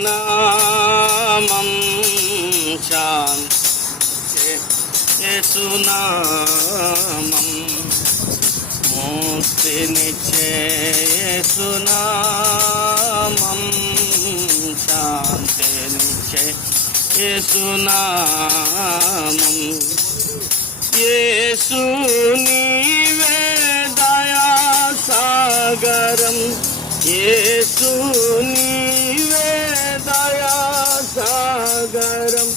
నామం శాంతి యేసునామం ముక్తినిచ్చే యేసునామం శాంతినిచ్చే యేసునామం యేసు నీవే దయా సాగరం యేసు నీవే దయా సాగరం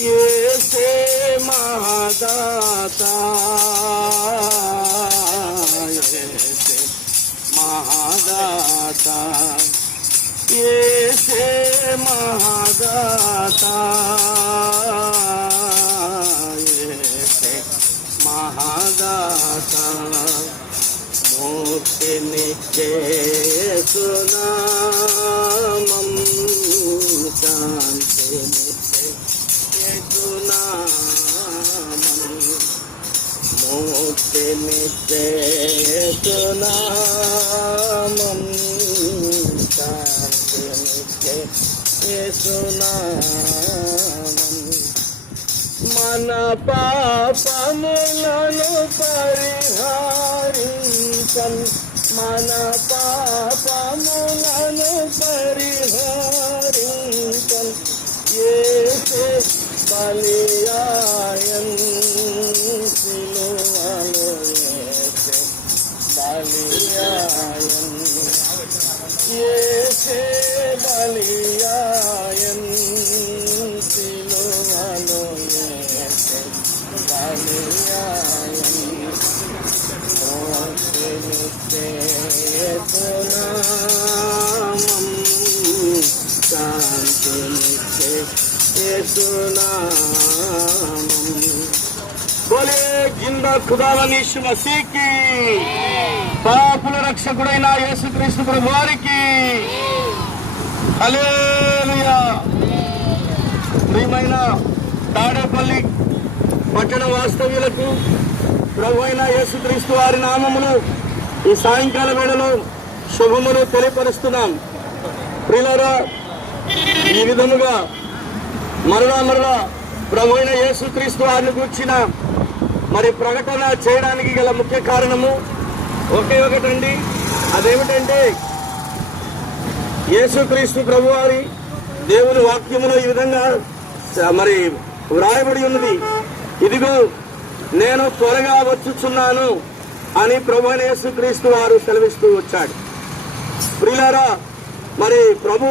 యేసే మహాదాతా యేసే మహాదాతా యేసే మహాదాతా యేసే మహాదాతా ముక్తినిచ్చే యేసునామం శాంతినిచ్చే యేసునామం ముక్తినిచ్చే యేసునామం శాంతినిచ్చే యేసునామం మన పాపములను పరిహరించన్ మన పాపములను పరిహరించన్ యేసే బలియాయన్ సిలువలో యేసే బలియాయన్ యేసే బలియాయన్ సిలువలో యేసే బలియాయన్ ముక్తినిచ్చే యేసునామం శాంతినిచ్చే యేసునామం బోలే జిందా ఖుదావని యీశు మసీకి పాపుల రక్షకుడైన యేసుక్రీస్తు ప్రభు వారికి హల్లెలూయా. ప్రియమైన తాడేపల్లి పట్టణ వాస్తవ్యులకు ప్రభు అయిన యేసుక్రీస్తు వారి నామమును ఈ సాయంకాల వేళలో శుభమును తెలియపరుస్తున్నాం. ప్రియులారా, ఈ విధముగా మరలా ప్రభు అయిన యేసుక్రీస్తు వారిని గురించిన మరి ప్రకటన చేయడానికి గల ముఖ్య కారణము ఒకే ఒకటండి. అదేమిటంటే యేసుక్రీస్తు ప్రభు వారి దేవుని వాక్యములో ఈ విధంగా మరి వ్రాయబడి ఉన్నది, ఇదిగో నేను త్వరగా వచ్చుచున్నాను అని ప్రభు అయిన యేసుక్రీస్తు వారు సెలవిస్తూ వచ్చాడు. ప్రియులారా, మరి ప్రభు